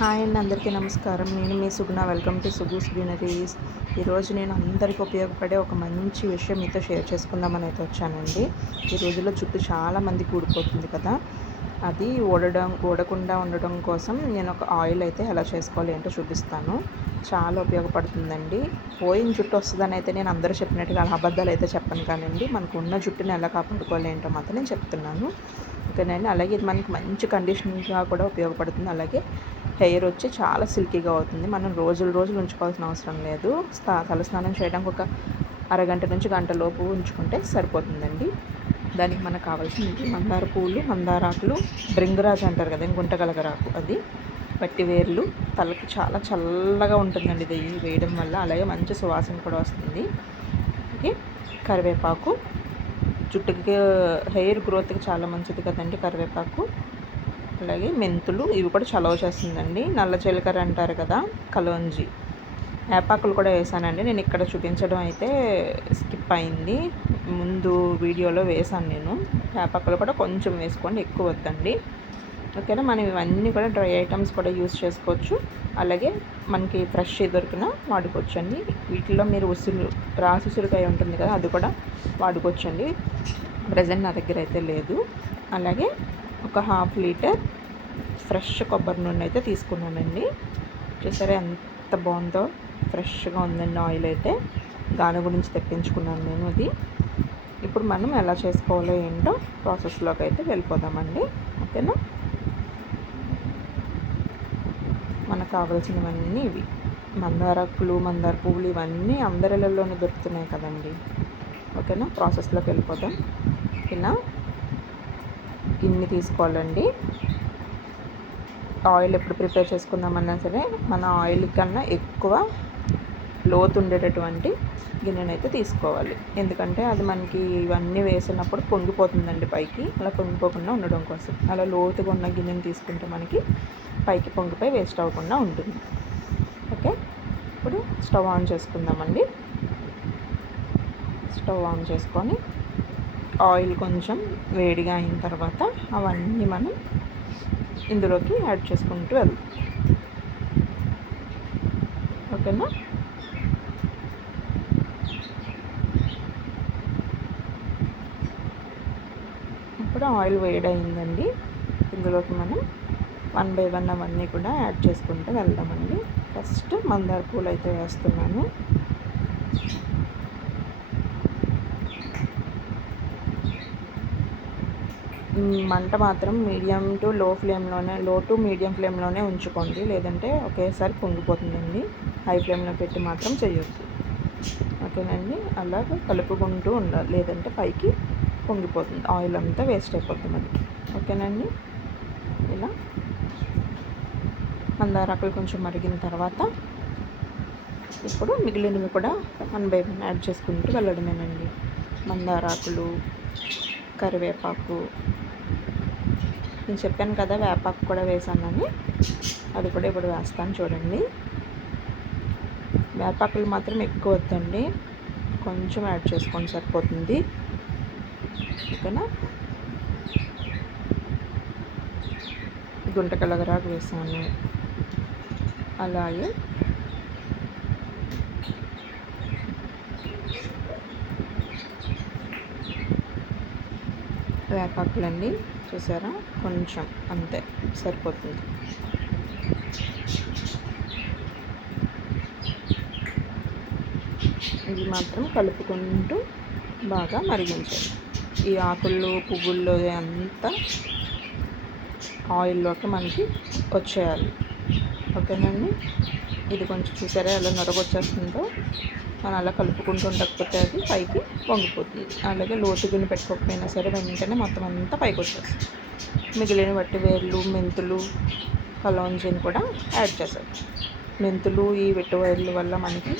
Hi అండి, అందరికీ నమస్కారం. నేను మీ Suguna. Welcome to Sugu's greeneries. ఈరోజు నేను అందరికీ ఉపయోగపడే ఒక మంచి విషయం మీతో షేర్ చేసుకుందామని అయితే వచ్చానండి. ఈ రోజుల్లో జుట్టు చాలా మందికి ఊడిపోతుంది కదా, అది ఊడకుండా ఉండడం కోసం నేను ఒక ఆయిల్ అయితే ఎలా చేసుకోవాలి ఏంటో చూపిస్తాను. చాలా ఉపయోగపడుతుందండి. పోయిన జుట్టు వస్తుందని అయితే నేను అందరూ చెప్పినట్టుగా అలా అబద్ధాలు అయితే చెప్పను కానండి, మనకు ఉన్న జుట్టుని ఎలా కాపాడుకోవాలి ఏంటో మాత్రం నేను చెప్తున్నాను. ఓకేనండి. అలాగే ఇది మనకి మంచి కండిషనింగ్గా కూడా ఉపయోగపడుతుంది. అలాగే హెయిర్ వచ్చి చాలా సిల్కీగా అవుతుంది. మనం రోజులు ఉంచుకోవాల్సిన అవసరం లేదు. తలస్నానం చేయడానికి ఒక అరగంట నుంచి గంట లోపు ఉంచుకుంటే సరిపోతుందండి. దానికి మనకు కావాల్సింది మందార పూలు, మందారాకులు, భృంగరాజు అంటారు కదా, గుంటగలగరాకు, అది వట్టి వేర్లు. తలకి చాలా చల్లగా ఉంటుందండి ఇది వేయడం వల్ల. అలాగే మంచి సువాసన కూడా వస్తుంది. ఓకే. కరివేపాకు, జుట్టుకి హెయిర్ గ్రోత్కి చాలా మంచిది కదండి కరివేపాకు. అలాగే మెంతులు, ఇవి కూడా చలవ చేస్తుందండి. నల్ల జీలకర్ర అంటారు కదా, కలోంజి. వేపాకులు కూడా వేసానండి. నేను ఇక్కడ చూపించడం అయితే స్కిప్ అయింది, ముందు వీడియోలో వేసాను నేను. వేపాకులు కూడా కొంచెం వేసుకోండి, ఎక్కువ వద్దండి. ఓకేనా. మనం ఇవన్నీ కూడా డ్రై ఐటమ్స్ కూడా యూస్ చేసుకోవచ్చు. అలాగే మనకి ఫ్రెష్ దొరికిన వాడుకోవచ్చండి. వీటిలో మీరు రాసి ఉసిరికాయ ఉంటుంది కదా, అది కూడా వాడుకోవచ్చండి. ప్రజెంట్ నా దగ్గర అయితే లేదు. అలాగే ఒక 1/2 లీటర్ ఫ్రెష్ కొబ్బరి నూనె అయితే తీసుకున్నానండి. చూసారా ఎంత బాగుందో, ఫ్రెష్గా ఉందండి ఆయిల్ అయితే. దాని గురించి తెప్పించుకున్నాను నేను అది. ఇప్పుడు మనం ఎలా చేసుకోవాలో ఏంటో ప్రాసెస్లోకి అయితే వెళ్ళిపోదామండి. ఓకేనా. మనకు కావాల్సినవన్నీ ఇవి మందారాకులు, మందార పువ్వులు, ఇవన్నీ అందరిలోనే దొరుకుతున్నాయి కదండి. ఓకేనా. ప్రాసెస్లోకి వెళ్ళిపోదాం. ఇలా గిన్నె తీసుకోవాలండి. ఆయిల్ ఎప్పుడు ప్రిపేర్ చేసుకుందామన్నా సరే మన ఆయిల్ కన్నా ఎక్కువ లోతు ఉండేటటువంటి గిన్నెనైతే తీసుకోవాలి. ఎందుకంటే అది మనకి ఇవన్నీ వేసినప్పుడు పొంగిపోతుందండి పైకి. అలా పొంగిపోకుండా ఉండడం కోసం అలా లోతుగా ఉన్న గిన్నెని తీసుకుంటే మనకి పైకి పొంగిపోయి వేస్ట్ అవ్వకుండా ఉంటుంది. ఓకే. ఇప్పుడు స్టవ్ ఆన్ చేసుకుందామండి. స్టవ్ ఆన్ చేసుకొని ఆయిల్ కొంచెం వేడిగా అయిన తర్వాత అవన్నీ మనం ఇందులోకి యాడ్ చేసుకుంటూ వెళ్దాం. ఓకేనా. ఇప్పుడు ఆయిల్ వేడయిందండి. ఇందులోకి మనం 1 బై 1 అవన్నీ కూడా యాడ్ చేసుకుంటూ వెళ్దామండి. ఫస్ట్ మందార పూలు అయితే వేస్తున్నాను. మంట మాత్రం మీడియం టు లో టు మీడియం ఫ్లేమ్లోనే ఉంచుకోండి, లేదంటే ఒకేసారి పొంగిపోతుందండి. హై ఫ్లేమ్లో పెట్టి మాత్రం చేయొద్దు. ఓకేనండి. అలాగే కలుపుకుంటూ ఉండాలి, లేదంటే పైకి పొంగిపోతుంది, ఆయిల్ అంతా వేస్ట్ అయిపోతుంది మనకి. ఓకేనండి. ఇలా మందారాకులు కొంచెం మరిగిన తర్వాత ఇప్పుడు మిగిలినవి కూడా 1 బై 1 యాడ్ చేసుకుంటూ వెళ్ళడమేనండి. మందారాకులు, కరివేపాకు, నేను చెప్పాను కదా వేపాకు కూడా వేసానని, అది కూడా ఇప్పుడు వేస్తాను చూడండి. వేపాకులు మాత్రం ఎక్కువ వద్దండి, కొంచెం యాడ్ చేసుకోండి సరిపోతుంది. ఓకేనా. గుంటకలగరాకు వేసాను. అలాగే వేపాకులండి, చూసారా, కొంచెం అంతే సరిపోతుంది. ఇది మాత్రం కలుపుకుంటూ బాగా మరిగించాలి. ఈ ఆకుల్లో, పువ్వుల్లో అంతా ఆయిల్లోకి మనకి వచ్చేయాలి. ఓకేనండి. ఇది కొంచెం చూసారా ఎలా నొరగొచ్చేస్తుందో. మనం అలా కలుపుకుంటూ ఉండకపోతే అది పైకి పొంగిపోతుంది. అలాగే లోతు గిన్నె పెట్టుకోకపోయినా సరే వెంటనే మొత్తం అంతా పైకి వచ్చేస్తుంది. మిగిలిన వట్టి వేర్లు, మెంతులు, కలోంజిని కూడా యాడ్ చేశారు. మెంతులు, ఈ వెట్టి వేర్ల వల్ల మనకి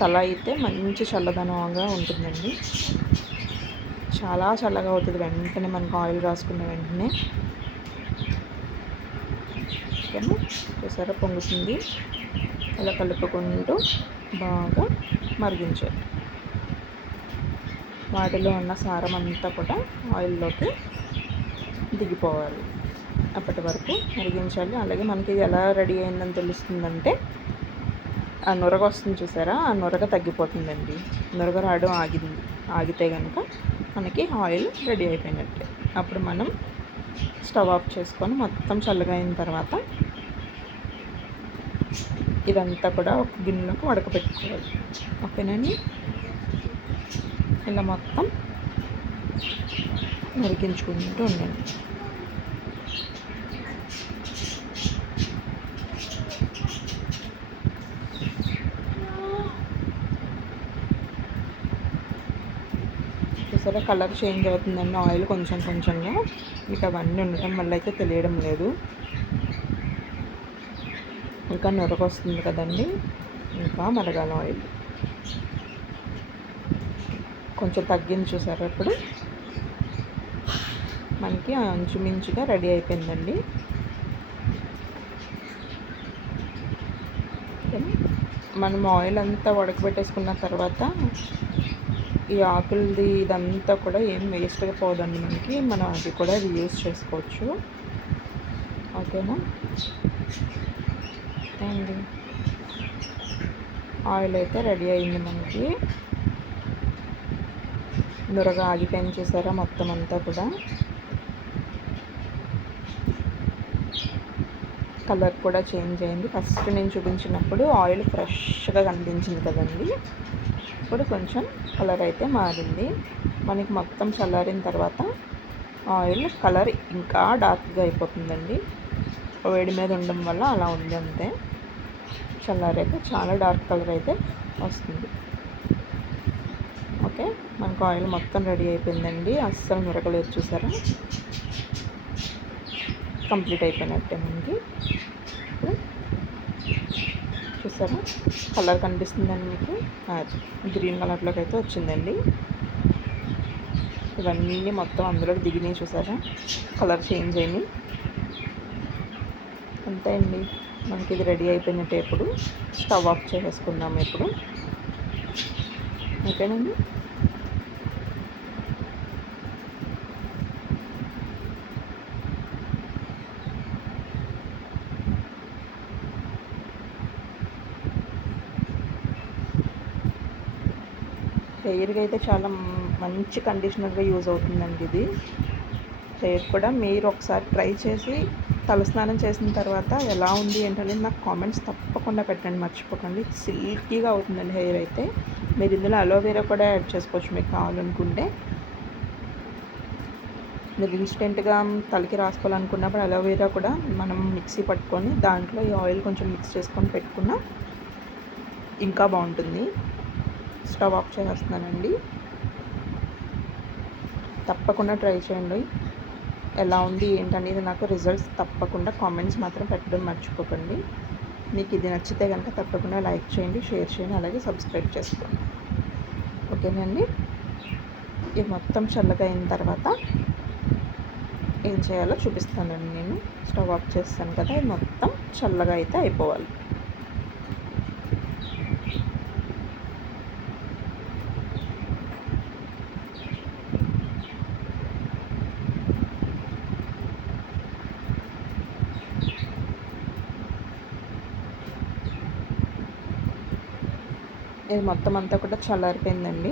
తల అయితే మంచి చల్లదనంగా ఉంటుందండి. చాలా చల్లగా అవుతుంది వెంటనే మనకు ఆయిల్ రాసుకున్న వెంటనే. ఓకేనా. చూసారా పొంగుతుంది. అలా కలుపుకుంటూ బాగా మరిగించాలి. వాటిలో ఉన్న సారం అంతా కూడా ఆయిల్లోకి దిగిపోవాలి. అప్పటి వరకు మరిగించాలి. అలాగే మనకి ఇది ఎలా రెడీ అయిందని తెలుస్తుందంటే ఆ నురగ వస్తుంది చూసారా, ఆ నురగ తగ్గిపోతుందండి. నురగ రావడం ఆగితే కనుక మనకి ఆయిల్ రెడీ అయిపోయినట్టే. అప్పుడు మనం స్టవ్ ఆఫ్ చేసుకొని మొత్తం చల్లగా అయిన తర్వాత ఇదంతా కూడా ఒక గిన్నెలోకి ఉడకబెట్టుకోవాలి. ఓకేనండి. ఇలా మొత్తం మరిగించుకుంటూ ఉండండి. చూసారా కలర్ చేంజ్ అవుతుందండి, ఆయిల్ కొంచెం కొంచెంగా. మీకు అవన్నీ ఉండటం వల్ల అయితే తెలియడం లేదు. ఇంకా నురగ వస్తుంది కదండి, ఇంకా మరగాల ఆయిల్ కొంచెం తగ్గింది చూసారా. ఇప్పుడు మనకి అంచుమించుగా రెడీ అయిపోయిందండి. మనం ఆయిల్ అంతా ఉడకబెట్టేసుకున్న తర్వాత ఈ ఆకులది ఇదంతా కూడా ఏం వేస్ట్గా పోదండి మనకి. మనం అది కూడా రీయూజ్ చేసుకోవచ్చు. ఓకేనా అండి. ఆయిల్ అయితే రెడీ అయింది మనకి. నురగా ఆగిపోయింది చూసారా మొత్తం అంతా కూడా. కలర్ కూడా చేంజ్ అయింది. ఫస్ట్ నేను చూపించినప్పుడు ఆయిల్ ఫ్రెష్గా కనిపించింది కదండి. ఇప్పుడు కొంచెం కలర్ అయితే మారింది. మనకి మొత్తం చల్లారిన తర్వాత ఆయిల్ కలర్ ఇంకా డార్క్గా అయిపోతుందండి. వేడి మీద ఉండడం వల్ల అలా ఉంది అంతే. చల్లారైతే చాలా డార్క్ కలర్ అయితే వస్తుంది. ఓకే, మనకు ఆయిల్ మొత్తం రెడీ అయిపోయిందండి. అస్సలు మురగలేదు చూసారా. కంప్లీట్ అయిపోయినట్టే మనకి. చూసారా కలర్ కనిపిస్తుందండి మీకు, గ్రీన్ కలర్లోకి అయితే వచ్చిందండి. ఇవన్నీ మొత్తం అందులోకి దిగినాయి చూసారా, కలర్ చేంజ్ అయింది. అంతే అండి, మనకి ఇది రెడీ అయిపోయినట్టే. ఇప్పుడు స్టవ్ ఆఫ్ చేసేసుకుందాము ఇప్పుడు. ఓకేనండి. హెయిర్కి అయితే చాలా మంచి కండిషనర్గా యూజ్ అవుతుందండి ఇది. హెయిర్ కూడా మీరు ఒకసారి ట్రై చేసి తలస్నానం చేసిన తర్వాత ఎలా ఉంది ఏంటనేది నాకు కామెంట్స్ తప్పకుండా పెట్టండి, మర్చిపోకండి. సిల్కీగా అవుతుందండి హెయిర్ అయితే. మీరు ఇందులో అలోవెరా కూడా యాడ్ చేసుకోవచ్చు మీకు కావాలనుకుంటే. మీరు ఇన్స్టెంట్గా తలకి రాసుకోవాలనుకున్నప్పుడు అలోవెరా కూడా మనం మిక్సీ పట్టుకొని దాంట్లో ఈ ఆయిల్ కొంచెం మిక్స్ చేసుకొని పెట్టుకున్నా ఇంకా బాగుంటుంది. స్టవ్ ఆఫ్ చేసేస్తున్నానండి. తప్పకుండా ట్రై చేయండి. ఎలా ఉంది ఏంటనేది నాకు రిజల్ట్స్ తప్పకుండా కామెంట్స్ మాత్రం పెట్టడం మర్చిపోకండి. మీకు ఇది నచ్చితే కనుక తప్పకుండా లైక్ చేయండి, షేర్ చేయండి, అలాగే సబ్స్క్రైబ్ చేసుకోండి. ఓకేనండి. ఇది మొత్తం చల్లగా అయిన తర్వాత ఏం చేయాలో చూపిస్తానండి నేను. స్టవ్ ఆఫ్ చేస్తాను కదా, ఇది మొత్తం చల్లగా అయితే అయిపోవాలి. ఇది మొత్తం అంతా కూడా చల్లారిపోయిందండి.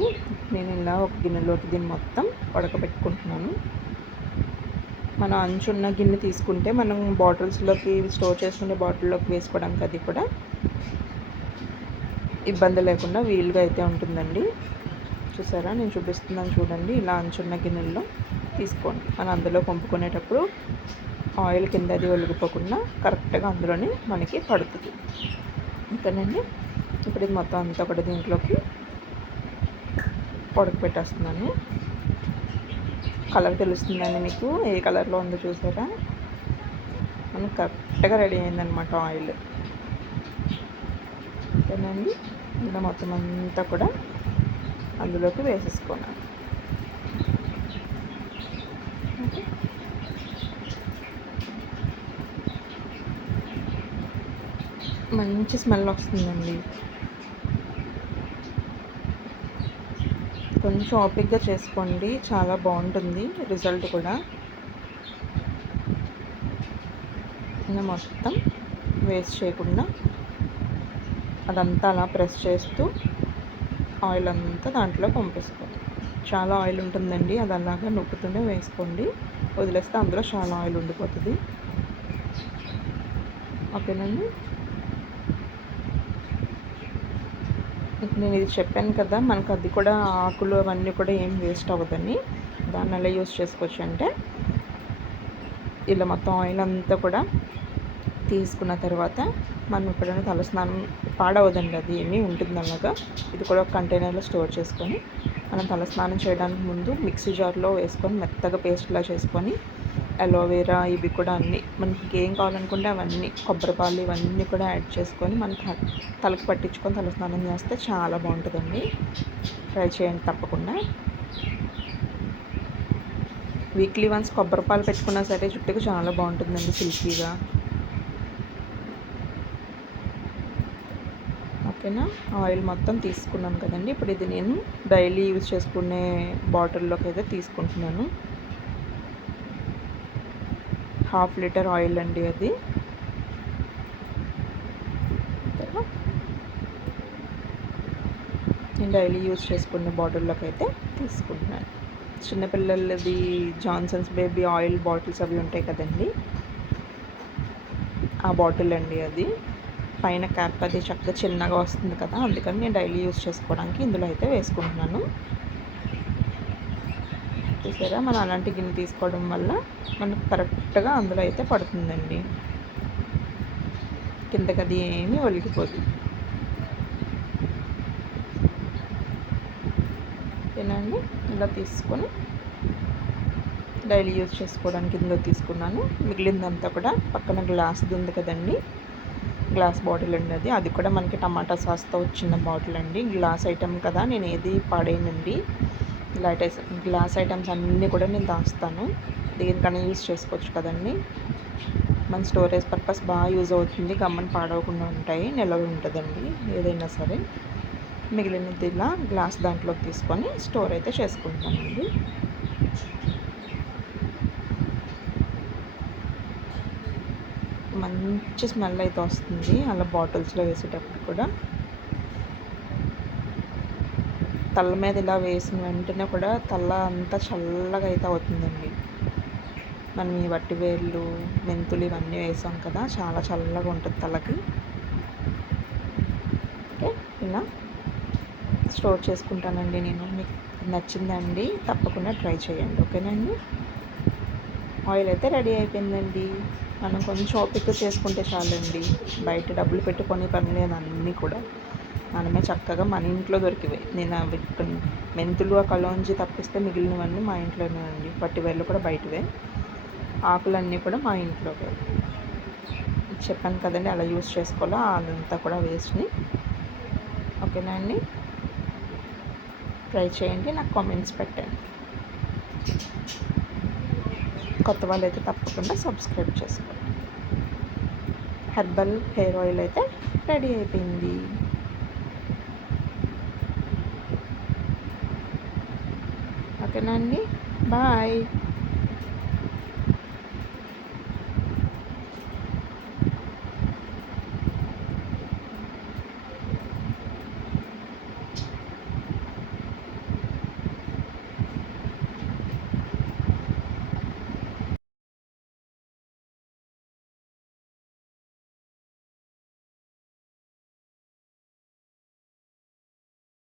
నేను ఇలా ఒక గిన్నెలోకి దీన్ని మొత్తం ఉడకబెట్టుకుంటున్నాను. మన అంచున్న గిన్నె తీసుకుంటే మనం బాటిల్స్లోకి స్టోర్ చేసుకునే బాటిల్లోకి వేసుకోవడానికి అది కూడా ఇబ్బంది లేకుండా వీలుగా అయితే ఉంటుందండి. చూసారా, నేను చూపిస్తున్నాను చూడండి. ఇలా అంచున్న గిన్నెల్లో తీసుకోండి. మనం అందులో పంపుకునేటప్పుడు ఆయిల్ కింద అది ఒలిగిపోకుండా కరెక్ట్గా అందులోనే మనకి పడుతుంది. ఓకేనండి. ఇప్పుడు ఇది మొత్తం అంతా కూడా దీంట్లోకి ఉడకపెట్టేస్తున్నాను. కలర్ తెలుస్తుందండి మీకు, ఏ కలర్లో ఉందో చూసారా. మనకు కరెక్ట్గా రెడీ అయిందనమాట ఆయిల్. ఓకేనండి. ఇలా మొత్తం అంతా కూడా అందులోకి వేసేసుకున్నాను. మంచి స్మెల్ వస్తుందండి. కొంచెం ఓపిక్గా చేసుకోండి, చాలా బాగుంటుంది రిజల్ట్ కూడా. ఇలా మొత్తం వేస్ట్ చేయకుండా అదంతా అలా ప్రెస్ చేస్తూ ఆయిల్ అంతా దాంట్లో పంపేసుకోండి. చాలా ఆయిల్ ఉంటుందండి, అది అలాగా నొక్కుతూనే వేసుకోండి. వదిలేస్తే అందులో చాలా ఆయిల్ ఉండిపోతుంది. ఓకేనండి. నేను ఇది చెప్పాను కదా, మనకు అది కూడా ఆకులు అవన్నీ కూడా ఏం వేస్ట్ అవ్వదని. దాన్ని ఎలా యూస్ చేసుకోవచ్చు అంటే, ఇలా మొత్తం ఆయిల్ అంతా కూడా తీసుకున్న తర్వాత మనం ఎప్పుడైనా తలస్నానం పాడవదండి, అది ఏమీ ఉంటుంది అలాగా. ఇది కూడా ఒక కంటైనర్లో స్టోర్ చేసుకొని మనం తలస్నానం చేయడానికి ముందు మిక్సీ జార్లో వేసుకొని మెత్తగా పేస్ట్లా చేసుకొని అలోవెరా ఇవి కూడా అన్నీ మనకి ఏం కావాలనుకుంటే అవన్నీ కొబ్బరిపాలు ఇవన్నీ కూడా యాడ్ చేసుకొని మనం తలకి పట్టించుకొని తలస్నానం చేస్తే చాలా బాగుంటుందండి. ట్రై చేయండి తప్పకుండా. వీక్లీ వన్స్ కొబ్బరిపాలు పెట్టుకున్నా సరే జుట్టుకు చాలా బాగుంటుందండి, సిల్కీగా. ఓకేనా. ఆయిల్ మొత్తం తీసుకున్నాను కదండి. ఇప్పుడు ఇది నేను డైలీ యూజ్ చేసుకునే బాటిల్లోకి అయితే తీసుకుంటున్నాను. 1/2 లీటర్ ఆయిల్ అండి అది. నేను డైలీ యూజ్ చేసుకునే బాటిల్లోకి అయితే తీసుకుంటున్నాను. చిన్నపిల్లలది జాన్సన్స్ బేబీ ఆయిల్ బాటిల్స్ అవి ఉంటాయి కదండి, ఆ బాటిల్ అండి అది. పైన క్యాప్ అది చక్కగా చిన్నగా వస్తుంది కదా, అందుకని నేను డైలీ యూజ్ చేసుకోవడానికి ఇందులో అయితే వేసుకుంటున్నాను. చూసారా, మనం అలాంటి గిన్నె తీసుకోవడం వల్ల మనకు కరెక్ట్గా అందులో అయితే పడుతుందండి, కిందకి అది ఏమీ ఒలిగిపోదు. ఓకేనండి. ఇలా తీసుకొని డైలీ యూజ్ చేసుకోవడానికి ఇందులో తీసుకున్నాను. మిగిలిందంతా కూడా పక్కన గ్లాస్ది ఉంది కదండి, గ్లాస్ బాటిల్ అండి అది. అది కూడా మనకి టమాటా సాస్తో వచ్చిన బాటిల్ అండి. గ్లాస్ ఐటెం కదా, నేను ఏది పడేయనండి. గ్లాస్ ఐటమ్స్ అన్నీ కూడా నేను దాస్తాను. దేనికన్నా యూజ్ చేసుకోవచ్చు కదండి. మన స్టోరేజ్ పర్పస్ బాగా యూజ్ అవుతుంది, గమ్మని పాడవకుండా ఉంటాయి, నిల్వ ఉంటుందండి ఏదైనా సరే. మిగిలినది ఇలా గ్లాస్ దాంట్లోకి తీసుకొని స్టోర్ అయితే చేసుకుంటానండి. మంచి స్మెల్ అయితే వస్తుంది అలా బాటిల్స్లో వేసేటప్పుడు కూడా. తల మీద ఇలా వేసిన వెంటనే కూడా తల అంతా చల్లగా అయితే అవుతుందండి. మనం ఈ వట్టి వేళ్ళు మెంతులు ఇవన్నీ వేసాం కదా, చాలా చల్లగా ఉంటుంది తలకి. ఓకే, ఇలా స్టోర్ చేసుకుంటానండి నేను. మీకు నచ్చిందండి, తప్పకుండా ట్రై చేయండి. ఓకేనండి. ఆయిల్ అయితే రెడీ అయిపోయిందండి. మనం కొంచెం ఓపిక చేసుకుంటే చాలండి. బయట డబ్బులు పెట్టుకొని పని లేదు, అన్నీ కూడా మనమే చక్కగా మన ఇంట్లో దొరికివే. నేను అవి మెంతులు ఆ కలోంజి తప్పిస్తే మిగిలినవన్నీ మా ఇంట్లోనేనండి. పట్టివేళ్ళు కూడా బయటవే, ఆకులన్నీ కూడా మా ఇంట్లోవే. చెప్పాను కదండి అలా యూస్ చేసుకోవాలా, అదంతా కూడా వేస్ట్ని. ఓకేనా అండి. ట్రై చేయండి, నాకు కామెంట్స్ పెట్టండి. కొత్త వాళ్ళు అయితే తప్పకుండా సబ్స్క్రైబ్ చేసుకోండి. హెర్బల్ హెయిర్ ఆయిల్ అయితే రెడీ అయిపోయింది. ఓకేనా అండి. బాయ్.